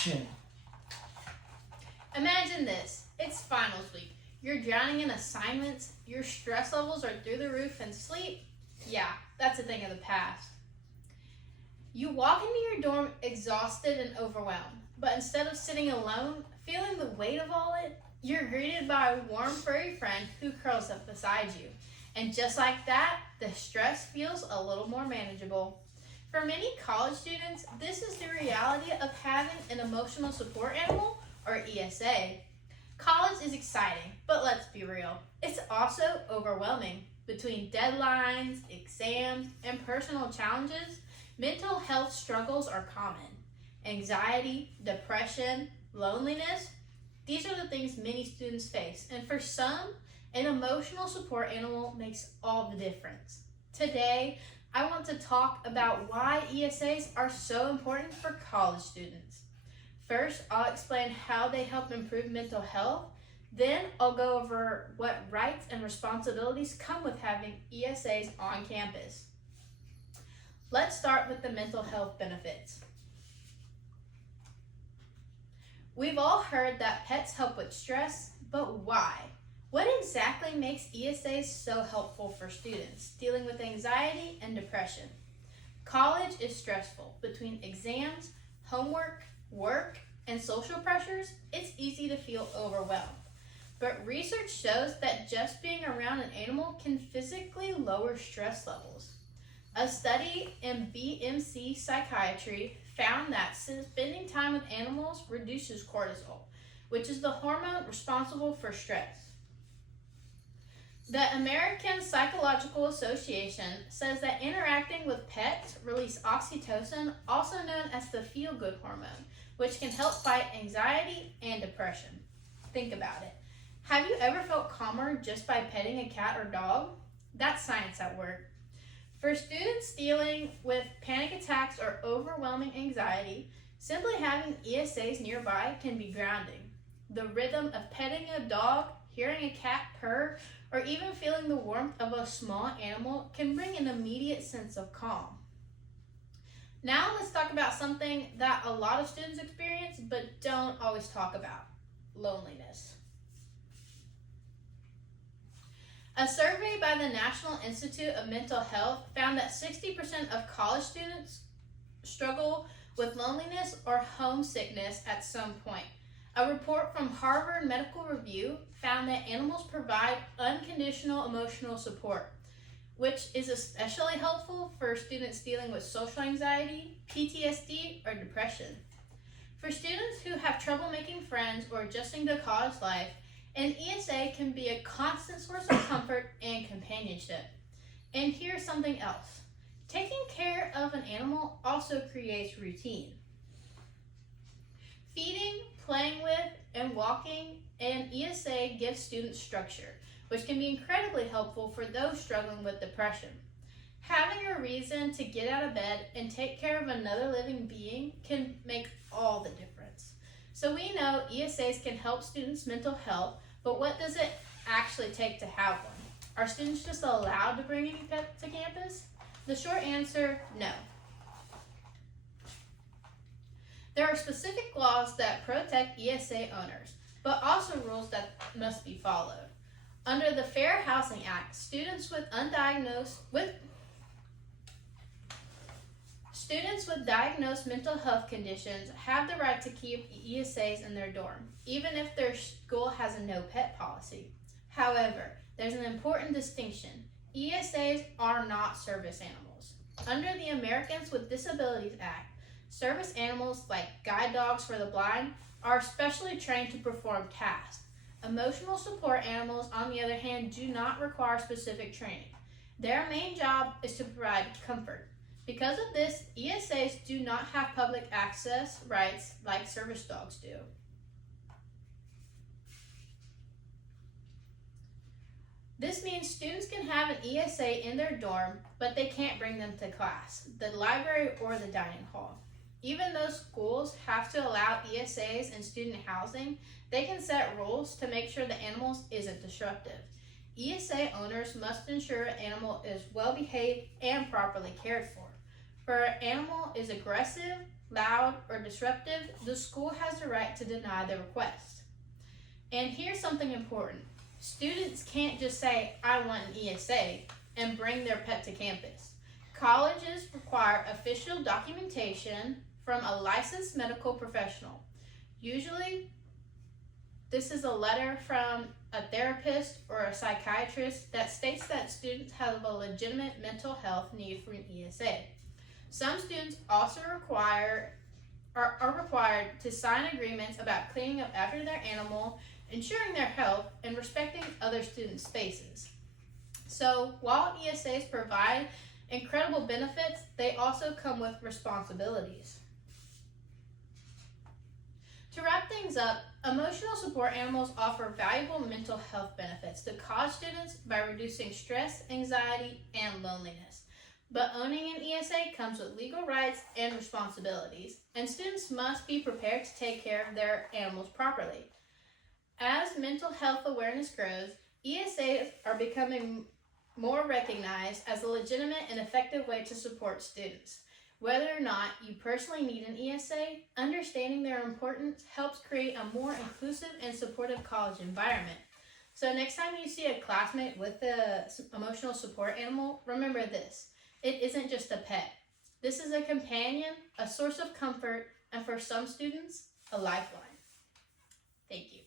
action. Imagine this. It's finals week. You're drowning in assignments, your stress levels are through the roof, and sleep, yeah, that's a thing of the past. You walk into your dorm exhausted and overwhelmed, but instead of sitting alone, feeling the weight of all it, you're greeted by a warm, furry friend who curls up beside you. And just like that, the stress feels a little more manageable. For many college students, this is the reality of having an emotional support animal, or ESA. College is exciting, but let's be real, it's also overwhelming. Between deadlines, exams, and personal challenges, mental health struggles are common. Anxiety, depression, loneliness, these are the things many students face, and for some, an emotional support animal makes all the difference. Today, I want to talk about why ESAs are so important for college students. First, I'll explain how they help improve mental health. Then, I'll go over what rights and responsibilities come with having ESAs on campus. Let's start with the mental health benefits. We've all heard that pets help with stress, but why? What exactly makes ESAs so helpful for students dealing with anxiety and depression? College is stressful. Between exams, homework, work, and social pressures, it's easy to feel overwhelmed. But research shows that just being around an animal can physically lower stress levels. A study in BMC psychiatry found that spending time with animals reduces cortisol, which is the hormone responsible for stress. The American Psychological Association says that interacting with pets release oxytocin, also known as the feel-good hormone, which can help fight anxiety and depression. Think about it. Have you ever felt calmer just by petting a cat or dog? That's science at work. For students dealing with panic attacks or overwhelming anxiety, simply having ESAs nearby can be grounding. The rhythm of petting a dog, hearing a cat purr, or even feeling the warmth of a small animal can bring an immediate sense of calm. Now let's talk about something that a lot of students experience but don't always talk about: loneliness. A survey by the National Institute of Mental Health found that 60% of college students struggle with loneliness or homesickness at some point. A report from Harvard Medical Review found that animals provide unconditional emotional support, which is especially helpful for students dealing with social anxiety, PTSD, or depression. For students who have trouble making friends or adjusting to college life, an ESA can be a constant source of comfort and companionship. And here's something else. Taking care of an animal also creates routine. Feeding, playing with, and walking an ESA gives students structure, which can be incredibly helpful for those struggling with depression. Having a reason to get out of bed and take care of another living being can make all the difference. So we know ESAs can help students' mental health, but what does it actually take to have one? Are students just allowed to bring any pet to campus? The short answer, no. There are specific laws that protect ESA owners, but also rules that must be followed. Under the Fair Housing Act, students with diagnosed mental health conditions have the right to keep ESAs in their dorm, even if their school has a no pet policy. However, there's an important distinction. ESAs are not service animals. Under the Americans with Disabilities Act, service animals like guide dogs for the blind are specially trained to perform tasks. Emotional support animals, on the other hand, do not require specific training. Their main job is to provide comfort. Because of this, ESAs do not have public access rights like service dogs do. This means students can have an ESA in their dorm, but they can't bring them to class, the library, or the dining hall. Even though schools have to allow ESAs in student housing, they can set rules to make sure the animals isn't disruptive. ESA owners must ensure an animal is well behaved and properly cared for. For an animal is aggressive, loud, or disruptive, the school has the right to deny the request. And here's something important. Students can't just say, I want an ESA, and bring their pet to campus. Colleges require official documentation from a licensed medical professional. Usually, this is a letter from a therapist or a psychiatrist that states that students have a legitimate mental health need for an ESA. Some students also are required to sign agreements about cleaning up after their animal, ensuring their health, and respecting other students' spaces. So while ESAs provide incredible benefits, they also come with responsibilities. To wrap things up, emotional support animals offer valuable mental health benefits to college students by reducing stress, anxiety, and loneliness. But owning an ESA comes with legal rights and responsibilities, and students must be prepared to take care of their animals properly. As mental health awareness grows, ESAs are becoming more recognized as a legitimate and effective way to support students. Whether or not you personally need an ESA, understanding their importance helps create a more inclusive and supportive college environment. So next time you see a classmate with an emotional support animal, remember this. It isn't just a pet. This is a companion, a source of comfort, and for some students, a lifeline. Thank you.